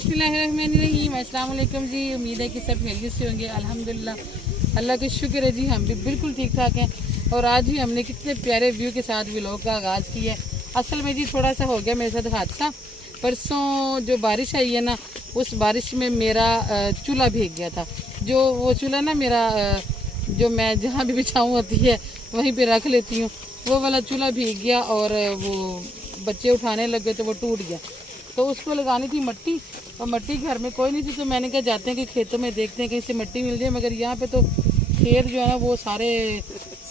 बिस्मिल्लाहिर्रहमानिर्रहीम। अस्सलाम वालेकुम जी। उम्मीद है कि सब खैरियत से होंगे। अल्हम्दुलिल्लाह, अल्लाह का शुक्र है जी, हम भी बिल्कुल ठीक ठाक हैं। और आज ही हमने कितने प्यारे व्यू के साथ व्लॉग का आगाज़ किया है। असल में जी थोड़ा सा हो गया मेरे साथ हादसा। परसों जो बारिश आई है ना, उस बारिश में मेरा चूल्हा भीग गया था। जो वो चूल्हा ना मेरा जो मैं जहाँ भी बिछाऊँ होती है वहीं पे रख लेती हूँ, वो वाला चूल्हा भीग गया और वो बच्चे उठाने लग गए तो वो टूट गया। तो उसको लगानी थी मट्टी, और मट्टी घर में कोई नहीं थी, तो मैंने कहा जाते हैं कि खेतों में देखते हैं कहीं से मट्टी मिल जाए। मगर यहाँ पे तो खेत जो है ना वो सारे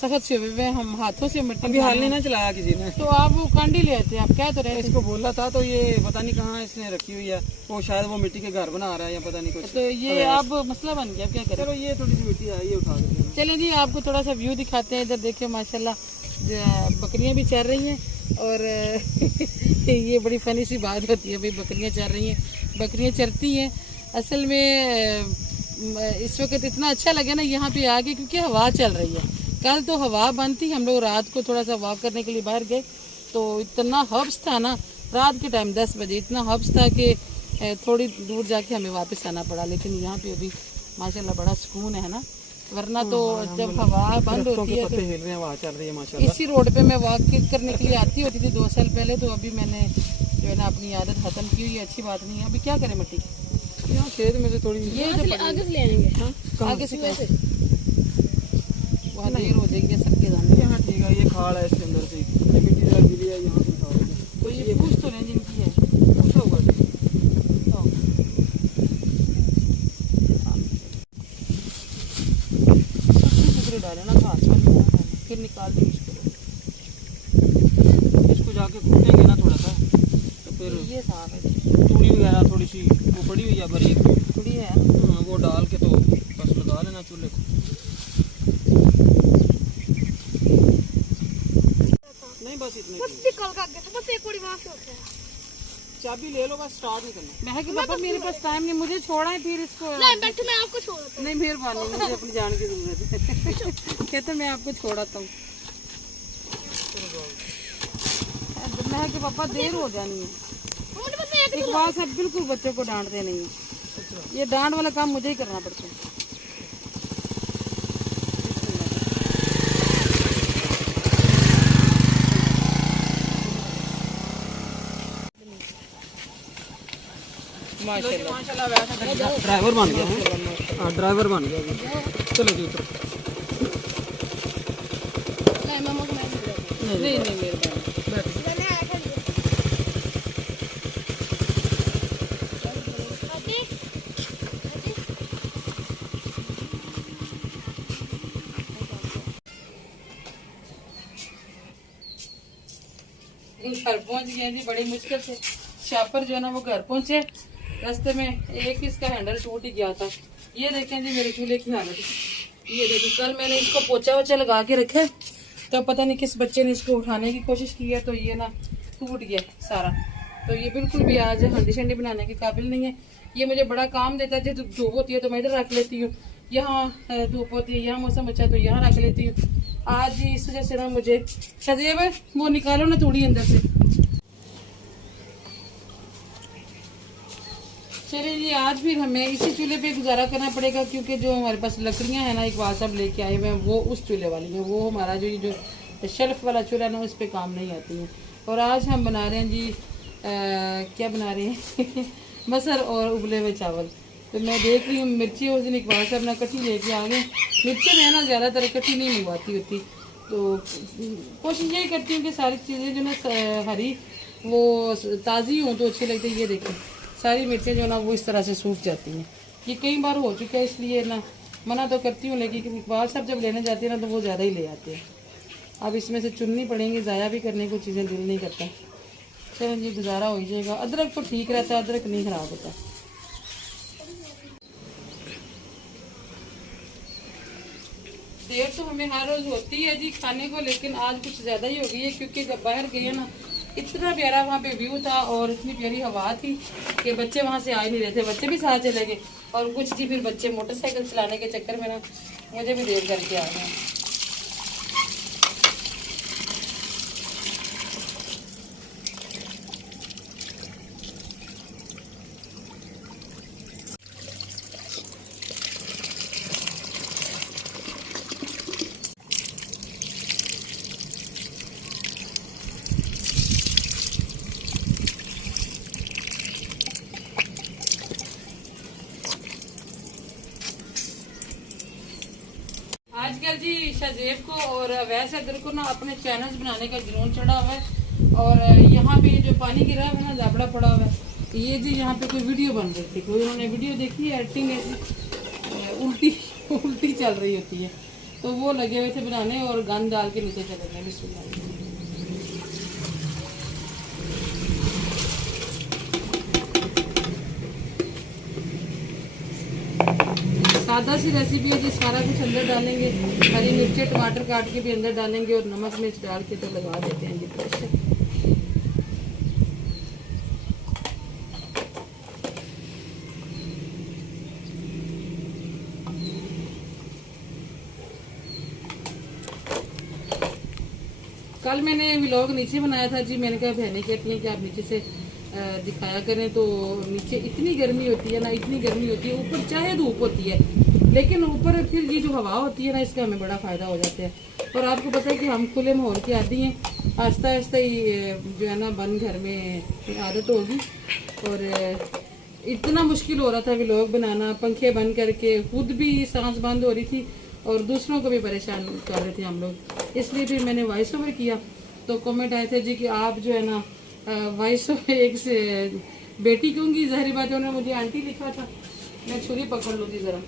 सख्त से हुए हैं, हम हाथों से मट्टी अभी हाल नहीं ना चलाया किसी ने, तो आप वो कांडी ले आते हैं। आप क्या तो रहे इसको बोला था तो ये पता नहीं कहाँ इसने रखी हुई है। वो शायद वो मिट्टी के घर बना रहा है या पता नहीं कुछ। तो ये आप मसला बन गया, क्या करें। चलो ये थोड़ी सी मिट्टी है, ये उठा देते हैं। चलें जी, आपको थोड़ा सा व्यू दिखाते हैं। इधर देखिए माशाल्लाह बकरियां भी चल रही हैं। और ये बड़ी फनी सी बात होती है भाई, बकरियां चल रही हैं, बकरियां चरती हैं। असल में इस वक्त इतना अच्छा लगे ना यहाँ पे आके, क्योंकि हवा चल रही है। कल तो हवा बंद थी, हम लोग रात को थोड़ा सा वॉक करने के लिए बाहर गए तो इतना हब्स था ना, रात के टाइम 10 बजे इतना हब्स था कि थोड़ी दूर जाके हमें वापस आना पड़ा। लेकिन यहाँ पे अभी माशाल्लाह बड़ा सुकून है ना, वरना तो जब हवा बंद होती है तो हिल रहे हैं, हवा चल रही है माशाल्लाह। इसी रोड पे मैं वॉक करने के लिए आती होती थी 2 साल पहले। तो अभी मैंने जो है ना अपनी आदत खत्म की हुई है, अच्छी बात नहीं है। अभी क्या करें मट्टी यहाँ खेत में से थोड़ी ये जो आगे से ले आएंगे, आगे से वहाँ देर हो जाएगी सबके जाने। यहाँ ठीक है, ये खाड़ है इसके अंदर से, ये मिट्टी जरा गिरी है, यहाँ से उठा देंगे। तो ये पूछ तो नहीं जिनकी है, पूछा हुआ है। डाले ना घास वाली ना डालें, फिर निकाल देंगे इसको जाके कूटेंगे ना थोड़ा सा, तो फिर ये साफ है। तूड़ी वगैरह थोड़ी सी वो पड़ी हुई है बारीक, थोड़ी है वो डाल के तो बस लगा लेना चूल्हे को। नहीं बस इतने बस एक और वहां से होता है। चाबी ले लो, बस स्टार्ट नहीं करना। मैं कि पापा मेरे पास टाइम नहीं, मुझे छोड़ा है फिर इसको। नहीं बैठो, मैं आपको छोड़ देता नहीं मेहरबानी, मुझे अपनी जान की जरूरत है। कहते मैं आपको छोड़ाता हूँ। मैं कि पापा देर हो जानी है। हूं। मुझे बस एक एक बात सब बिल्कुल बच्चों को डांटते नहीं है, ये डांट वाला काम मुझे ही करना पड़ता है। माशाल्लाह ड्राइवर बन गया है। हाँ ड्राइवर बन गया अभी। चलो जी उतर। नहीं मामा को मैं नहीं मेहरबानी। मैंने आया था घर पहुंच गए जी बड़ी मुश्किल से। शापर जो है ना वो घर पहुंचे, रास्ते में एक इसका हैंडल टूट ही गया था। ये देखें जी मेरे चूल्हे की हालत, ये देखिए। कल मैंने इसको पोछा वोछा लगा के रखे, तो पता नहीं किस बच्चे ने इसको उठाने की कोशिश की है, तो ये ना टूट गया सारा। तो ये बिल्कुल भी आज हंडी शंडी बनाने के काबिल नहीं है। ये मुझे बड़ा काम देता है। जब धूप होती है तो मैं इधर रख लेती हूँ, यहाँ धूप होती है, यहाँ मौसम अच्छा है तो यहाँ रख लेती हूँ। आज इस वजह से ना मुझे सजेब वो निकालो ना थोड़ी अंदर से। चलिए जी, आज फिर हमें इसी चूल्हे पे गुजारा करना पड़ेगा, क्योंकि जो हमारे पास लकड़ियां हैं ना एक बार सब लेके आए हुए हैं, वो उस चूल्हे वाली हैं। वो हमारा जो शेल्फ वाला चूल्हा ना उस पर काम नहीं आती है। और आज हम बना रहे हैं जी क्या बना रहे हैं मसर और उबले हुए चावल। तो मैं देख रही हूँ मिर्ची उस दिन इकबाल साहब ना कट्ठी लेके आ गए। मिर्ची में ना ज़्यादातर कट्ठी नहीं मंगवाती होती, तो कोशिश यही करती हूँ कि सारी चीज़ें जो ना हरी वो ताज़ी हों तो अच्छी लगती है। ये देखें सारी मिर्चें जो ना वो इस तरह से सूख जाती हैं। ये कई बार हो चुका है, इसलिए ना मना तो करती हूँ, लेकिन इकबाल साहब जब लेने जाते हैं ना तो वो ज़्यादा ही ले आते हैं। अब इसमें से चुननी पड़ेंगी, ज़ाया भी करने को चीज़ें दिल नहीं करता। चलो जी गुजारा हो जाएगा। अदरक तो ठीक रहता है, अदरक नहीं ख़राब होता। देर तो हमें हर रोज़ होती है जी खाने को, लेकिन आज कुछ ज़्यादा ही हो गई है, क्योंकि जब बाहर गए ना इतना प्यारा वहाँ पे व्यू था और इतनी प्यारी हवा थी कि बच्चे वहाँ से आ ही नहीं रहे थे। बच्चे भी साथ चले गए, और कुछ जी फिर बच्चे मोटरसाइकिल चलाने के चक्कर में ना मुझे भी देर करके आ गए। आजकल जी शाजेब को और वैसे अदर को ना अपने चैनल्स बनाने का जुनून चढ़ा हुआ है। और यहाँ पे जो पानी गिरा हुआ है ना, दाबड़ा पड़ा हुआ है। ये जी यहाँ पे कोई वीडियो बन रही थी, कोई उन्होंने वीडियो देखी है, एक्टिंग ऐसी उल्टी उल्टी चल रही होती है, तो वो लगे हुए थे बनाने और गंद डाल के नीचे चले गए। बिस्मिल्लाह। सादा सी रेसिपी है जी, सारा कुछ अंदर डालेंगे, हरी मिर्ची टमाटर काट के भी अंदर डालेंगे और नमक मिर्च डाल के तो लगा देते हैं जी प्रेशर। कल मैंने व्लॉग नीचे बनाया था जी, मैंने कहा बहने कहती हैं कि आप नीचे से दिखाया करें, तो नीचे इतनी गर्मी होती है ना, इतनी गर्मी होती है, ऊपर चाहे धूप होती है लेकिन ऊपर फिर ये जो हवा होती है ना, इसका हमें बड़ा फ़ायदा हो जाता है। और आपको पता है कि हम खुले माहौल के आदी हैं, आहिस्ता आहिस्ता ही जो है ना बंद घर में आदत होगी। और इतना मुश्किल हो रहा था व्लॉग बनाना, पंखे बंद करके, खुद भी सांस बंद हो रही थी और दूसरों को भी परेशान कर रहे थे हम लोग। इसलिए फिर मैंने वॉइस ओवर किया, तो कमेंट आए थे जी कि आप जो है ना वॉइस ओवर एक से बेटी क्योंकि ज़ाहिर बात है, उन्होंने मुझे आंटी लिखा था। मैं छुरी पकड़ लूँगी ज़रा,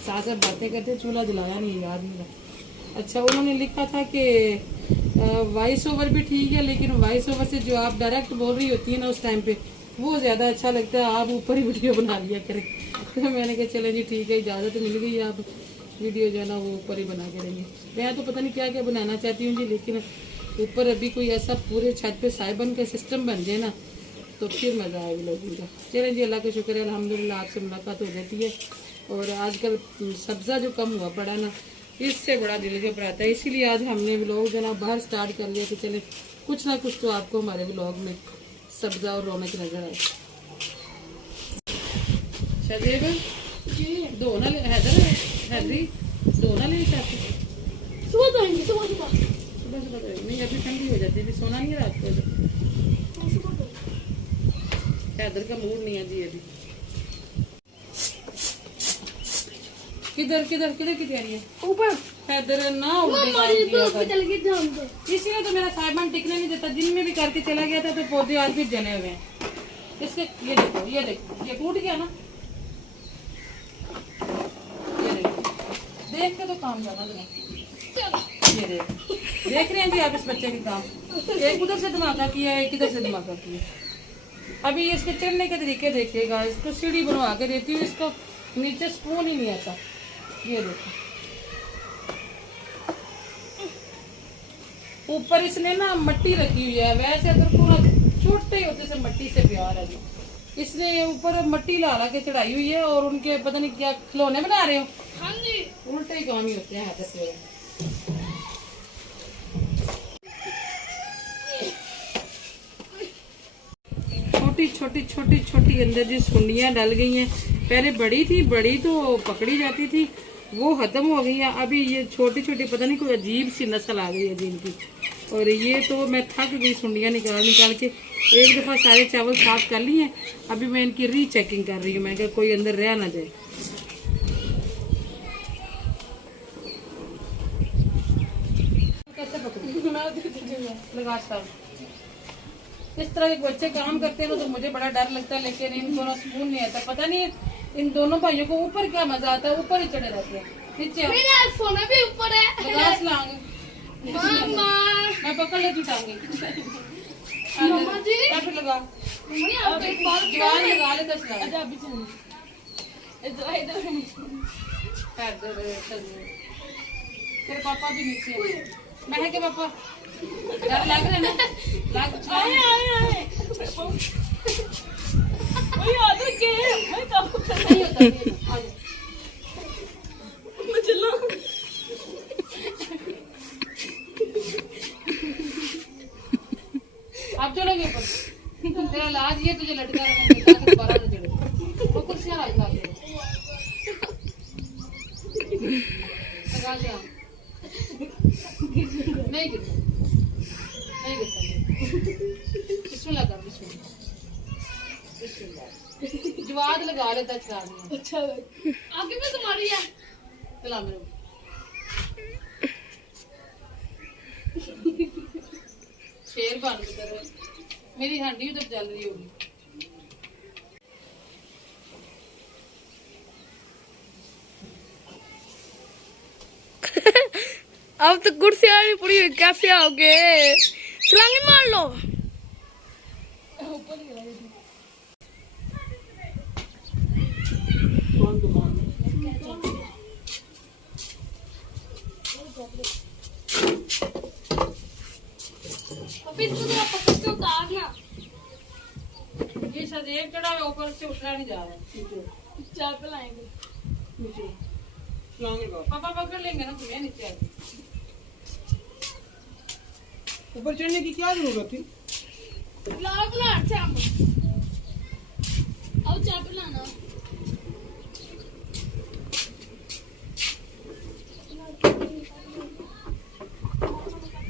साथ साथ बातें करते, चूल्हा जलाया नहीं, याद नहीं रहा। अच्छा, उन्होंने लिखा था कि वॉइस ओवर भी ठीक है, लेकिन वॉइस ओवर से जो आप डायरेक्ट बोल रही होती है ना उस टाइम पे, वो ज़्यादा अच्छा लगता है, आप ऊपर ही वीडियो बना लिया करें। तो मैंने कहा चलें जी ठीक है, इजाज़त मिल गई है, आप वीडियो जो है ना वो ऊपर ही बना के रहेंगे। मैं तो पता नहीं क्या क्या बनाना चाहती हूँ जी, लेकिन ऊपर अभी कोई ऐसा पूरे छत पे साइबन का सिस्टम बन जाए ना, तो फिर मज़ा आएगा लोगों का। चलें जी, अल्लाह का शुक्र है, अल्हम्दुलिल्लाह आपसे मुलाकात हो जाती है। और आजकल सब्ज़ा जो कम हुआ पड़ा ना, इससे बड़ा दिल घबराता है। इसीलिए आज हमने व्लॉग जो ना बाहर स्टार्ट कर लिया कि चले कुछ ना कुछ तो आपको हमारे व्लॉग में सब्ज़ा और रौनक नज़र आए। शाजेब दो ना हैदरी दो ना ले चाहते, सुबह तो आएंगे, सुबह सुबह सुबह सुबह तो नहीं, अभी ठंडी हो जाती है, अभी सोना नहीं है रात को। सुबह तो हैदर का मूड नहीं है जी अभी। किधर किधर किधर की तैयारी है? ऊपर हैदर ना उल्टे हमारी काम किया तो कर। चल गई जान तो। इसीलिए तो मेरा साहिबान टिकने नहीं देता, दिन में भी करके चला गया था तो पौधे आज भी जले हुए हैं इसके। ये देखो ये देखो, ये टूट गया ना, ये देखो, देख के तो काम जाना जरा। ये देख रहे हैं जी आप इस बच्चे के काम, एक उधर से धमाका किया है, एक इधर से धमाका किया। अभी इसके चढ़ने के तरीके देखिएगा, इसको सीढ़ी बनवा के देती हूँ, इसको नीचे स्पून ही नहीं आता। ये देखो, ऊपर इसने ना मट्टी रखी हुई है, वैसे अगर पूरा छोटे होते से मट्टी से प्यार है जी, इसने ऊपर मट्टी ला के चढ़ाई हुई है। और उनके पता नहीं क्या खिलौने बना रहे हो। हाँ जी, उल्टे ही काम ही होते हैं हाथ से। छोटी छोटी छोटी छोटी अंदर जी सुंडियां डल गई हैं। पहले बड़ी थी, बड़ी तो पकड़ी जाती थी, वो खत्म हो गई है। अभी ये छोटी छोटी पता नहीं कोई अजीब सी नस्ल आ गई है जी इनकी। और ये तो मैं थक गई सुंडियां निकाल के। एक दफ़ा सारे चावल साफ कर लिए, अभी मैं इनकी री चेकिंग कर रही हूँ, मैं कहा कोई अंदर रह ना जाए। कैसे पकड़ी लगा साहब, इस तरह के बच्चे काम करते हैं ना तो मुझे बड़ा डर लगता है, लेकिन इनको ना सुकून नहीं आता। पता नहीं इन दोनों भाइयों को ऊपर क्या मजा आता है, ऊपर ही चढ़े रहते हैं। नीचे आओ, मेरे आज सोना भी ऊपर है। लगास लाऊंगी, मामा मैं पकड़ लेती टांगे। मामा जी, या फिर लगा मम्मी आप एक बार जवान लगा ले, 10 लगा। अभी सुनो इधर इधर तेरे पापा भी नीचे, मैं है के पापा डर लग रहा है ना, लग आए आए आए ओए याद रखे मैं काम नहीं होता ये, आ जाओ। मैं चलो आप चलोगे ऊपर, तेरा इलाज ये तुझे लटका रहा है, दोबारा न चढ़ो। वो कुर्सियां लगा दे, लगा दे। नहीं गिरता, नहीं गिरता। बिस्मिल्लाह कर, बिस्मिल्लाह। जवाद लगा लेता, चला अच्छा आगे में तुम्हारी है चला मेरे शेर बन की तरह मेरी हांडी भी तो चल रही होगी। अब तो कुर्सी वाली पड़ी हुई, कैसे आओगे? छलांगे मार लो। अभी इसको तो पकड़ के उतारना। ये शायद एक चढ़ा है ऊपर से उठना नहीं जा रहा है। चार पे लाएंगे। नीचे छलांगे का पापा पकड़ लेंगे ना तुम्हें नीचे आके। ऊपर चढ़ने की क्या जरूरत थी? लाओ बुला चाप। आओ चाप लाना।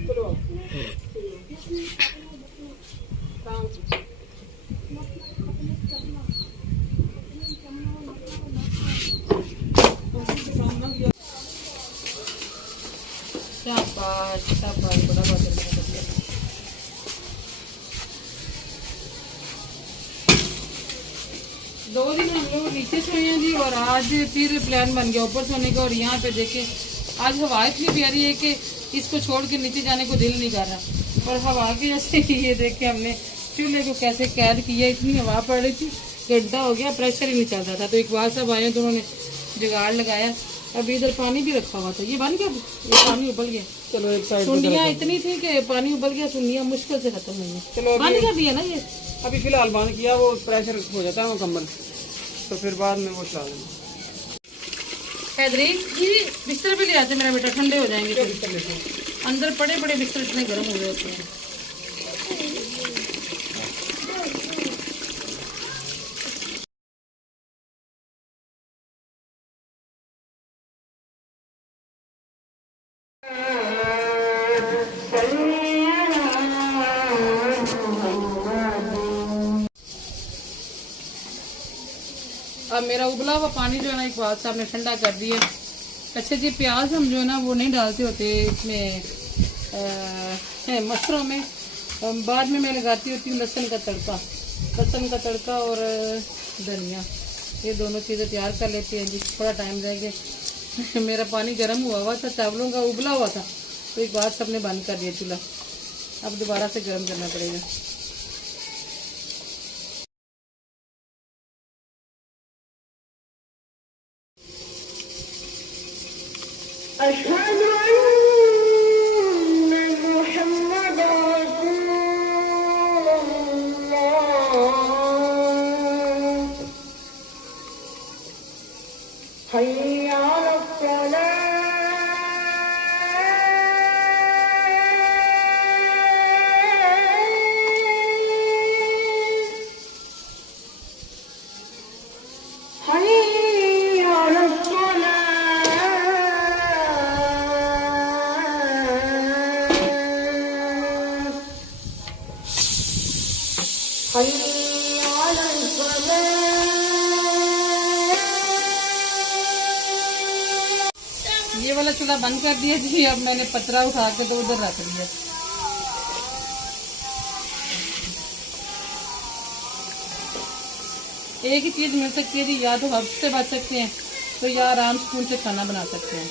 चलो शाबाश शाबाश, बड़ा बात है। दो दिन हम लोग नीचे सोए हैं जी, और आज फिर प्लान बन गया ऊपर सोने का। और यहाँ पे देखे आज हवा इतनी प्यारी है कि इसको छोड़ के नीचे जाने को दिल नहीं कर रहा। और हवा की वजह से ये देखे हमने चूल्हे को कैसे कैद किया, इतनी हवा पड़ रही थी, गड्ढा हो गया, प्रेशर ही नहीं चल रहा था। तो एक बार सब आए तो उन्होंने जुगाड़ लगाया। अभी इधर पानी भी रखा हुआ था, ये बन गया, ये पानी उबल गया। चलो एक साइड पे सुंडियाँ इतनी थी कि पानी उबल गया, सुंडियाँ मुश्किल से खत्म हुई हैं। चलो बंद कर दिया ना ये। अभी फिलहाल बंद किया, वो प्रेशर हो जाता है मुकम्मल, तो फिर बाद में वो चला देंगे। हैदरी बिस्तर भी ले आते मेरा बेटा, ठंडे हो जाएंगे क्या फिर। बिस्तर लेते हैं? अंदर पड़े बड़े बिस्तर इतने गर्म हो गए होते हैं। अब मेरा उबला हुआ पानी जो है ना इकबाल साहब ने ठंडा कर दिया। अच्छा जी, प्याज हम जो है ना वो नहीं डालते होते इसमें मसरों में। बाद में मैं लगाती होती हूँ लहसुन का तड़का और धनिया, ये दोनों चीज़ें तैयार कर लेते हैं जी। थोड़ा टाइम रह गया। मेरा पानी गर्म हुआ था, चावलों का उबला हुआ था, तो एक बार सबने बंद कर दिया चूल्हा। अब दोबारा से गर्म करना पड़ेगा। ये वाला चूल्हा बंद कर दिया जी। अब मैंने पतरा उठा के तो उधर रख दिया। एक ही चीज मिल सकती है जी, या तो हर्ब्स से बच सकते हैं, तो या आराम स्पून से खाना बना सकते हैं।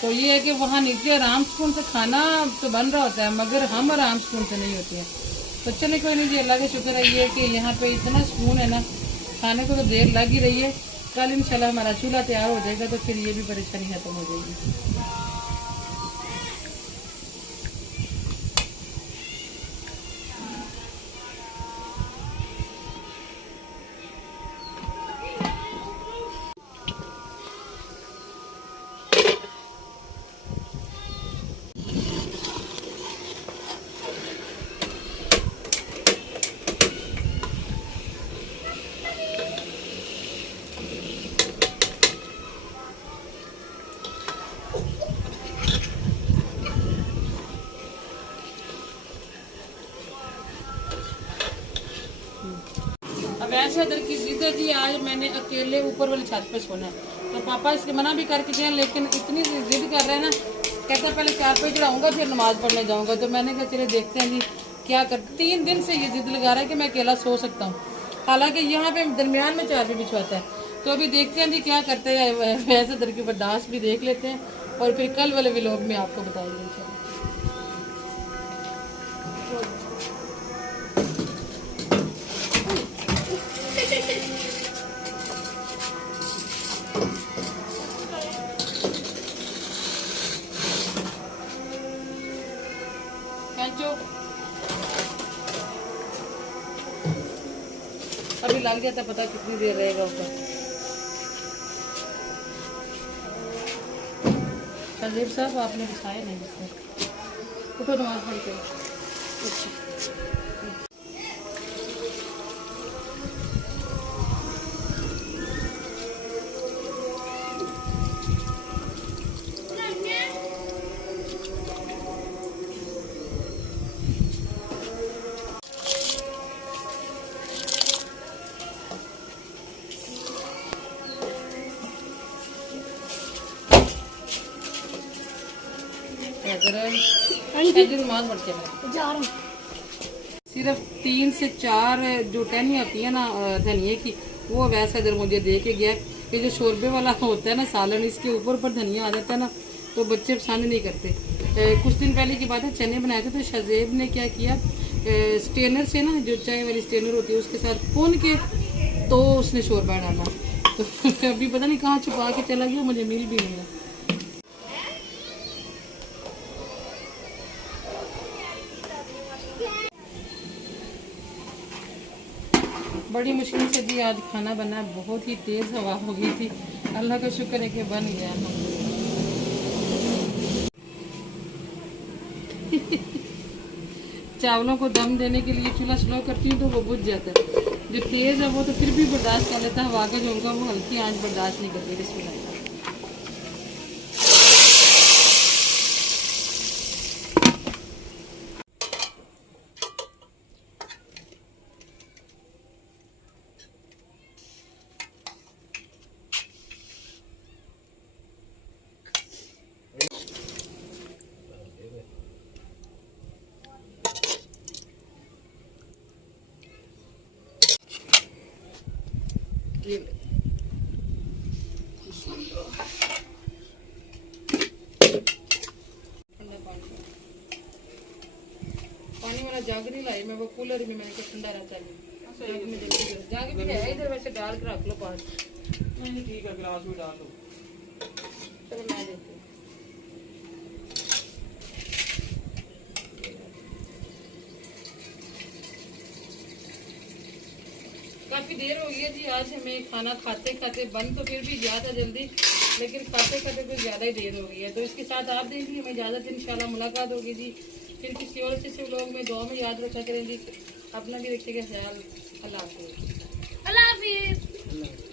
तो ये है कि वहाँ नीचे आराम स्पून से खाना तो बन रहा होता है, मगर हम आराम स्पून से नहीं होती है। तो चले कोई नहीं जी, अल्लाह का शुक्र है ये कि यहाँ पे इतना सुकून है ना, खाने को तो देर लग ही रही है। कल इंशाल्लाह हमारा चूल्हा तैयार हो जाएगा, तो फिर ये भी परेशानी खत्म हो जाएगी। अब ऐसे इधर की जिद है जी, आज मैंने अकेले ऊपर वाली छत पे सोना है। तो पापा इसके मना भी करके गए, लेकिन इतनी जिद कर रहे हैं ना कहता पहले 4 पे चढ़ाऊंगा फिर नमाज पढ़ने जाऊंगा। तो मैंने कहा चले देखते हैं जी क्या कर। 3 दिन से ये जिद लगा रहा है कि मैं अकेला सो सकता हूँ, हालांकि यहाँ पे दरमियान में 4 पे बिछवाता है। तो अभी देखते हैं जी क्या करते हैं। वैसे दर के ऊपर डांस भी देख लेते हैं और फिर कल वाले व्लॉग में आपको बताएंगे इंशाल्लाह। अभी लग जाता पता कितनी देर रहेगा ऊपर। संजीव साहब आपने बिछाया नहीं इसमें, उठो नमाज पढ़ के। नमाज पढ़ के जा रहा हूँ। सिर्फ 3 से 4 जो टहनियाँ होती है ना धनिए की, वो वैसा इधर मुझे दे के गया। ये जो शोरबे वाला होता है ना सालन, इसके ऊपर धनिया आ जाता है ना, तो बच्चे पसंद नहीं करते। कुछ दिन पहले की बात है, चने बनाए थे तो शजेब ने क्या किया, स्टेनर से ना, जो चाय वाली स्टेनर होती है उसके साथ भून के तो उसने शोरबा डाला। तो अभी पता नहीं कहाँ छुपा के चला गया, मुझे मिल भी नहीं रहा। बड़ी मुश्किल से जी आज खाना बना, बहुत ही तेज हवा हो गई थी। अल्लाह का शुक्र है कि बन गया। चावलों को दम देने के लिए चूल्हा स्लो करती हूँ तो वो बुझ जाता है। जो तेज है वो तो फिर भी बर्दाश्त कर लेता है, हवा का झोंका वो हल्की आंच बर्दाश्त नहीं करती। बिस्मिल्लाह। पानी वाला जाग नहीं लाई मैं, वो कूलर में मैंने ठंडा रहता है। जाग भी है इधर, वैसे डाल के रख लो पास। नहीं ठीक है, गिलास में डाल दो। चलो मैं देती हूँ। काफी देर हो गई है जी आज हमें खाना खाते खाते, बन तो फिर भी ज्यादा जल्दी, लेकिन खाते खाते कुछ ज्यादा ही देर हो गई है। तो इसके साथ आप देख लीजिए, हमें इजाजत है, इंशाल्लाह मुलाकात होगी जी फिर किसी और से लोग में। दुआ में याद रखा करें जी, अपना भी रखिएगा ख्याल। अल्लाह हाफिज़। अल्लाह हाफिज़।